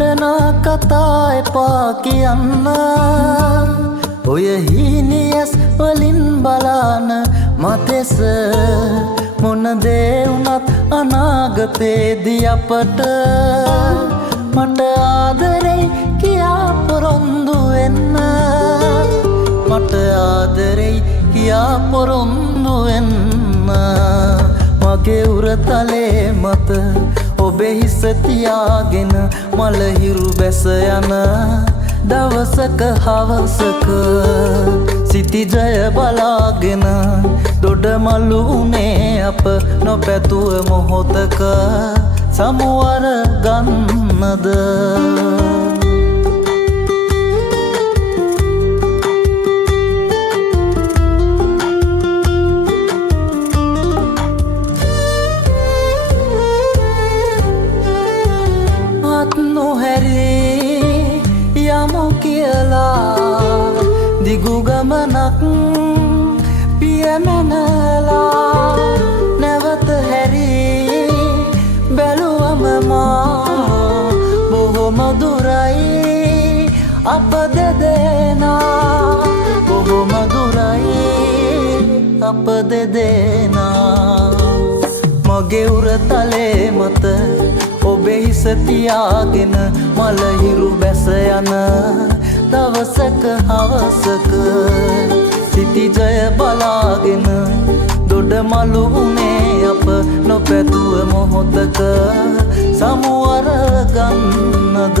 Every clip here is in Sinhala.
පරණ කතා එපා කියන්න ඔය හීනියස් වලින් බලන මතෙස මොන දේ වුණත් අනාගතේදී අපට මට ආදරේ කියා පොරොන්දු වෙන්න මට ආදරේ කියා පොරොන්දු වෙන්න මගේ උරතලේ මත ඔබේ හිස තියාගෙන මලහිරු බැස යන දවසක හවසක සිටිජය බලාගෙන දොඩමළු උනේ අප නොපැතුව මොහොතක සමුවර ගන්නද දිගු ගමනක් පියමනලා නැවත හැරී බැලුවම මා බොහොම දුරයි අප දෙදෙනා බොහොම දුරයි අප දෙදෙනා මගේ උරතලේ මත ඔබේ හිස තියාගෙන මලහිරු බැස යන දවසක හවසක සිටිජය බලාගෙන දොඩමළු උනේ අප නොපැතුව මොහොතක සමුවර ගන්නද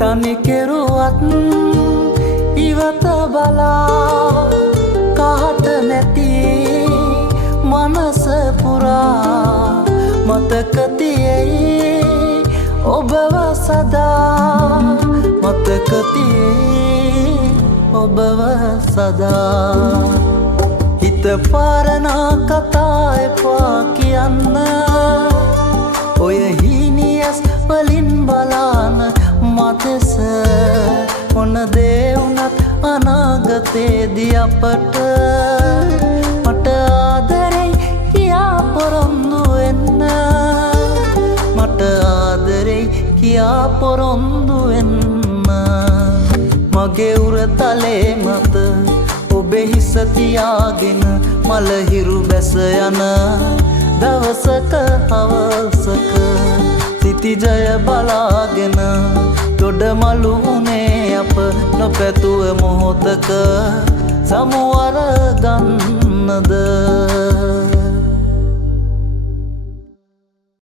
තනි කෙරුවත් ඉවත බලා කාට නැති මනස පුරා මතක තියෙයි ඔබව සදා මතක තියෙයි ඔබව සදා හිත පරණ කතා එපා කියන්න ඔය හීනියස් වලින් බලන මතෙස මොන දේ වුණත් අනාගතේදී අපට මට ආදරේ කියා පොරොන්දු වෙන්න මට ආදරේ කියා පොරොන්දු වෙන්න මගේ උරතලේ මත ඔබේ හිස තියාගෙන මලහිරු බැස යන දවසක හවසක සිටිජය බලාගෙන දොඩමළු උනේ අප නොපැතුව මොහොතක සමුවර ගන්නද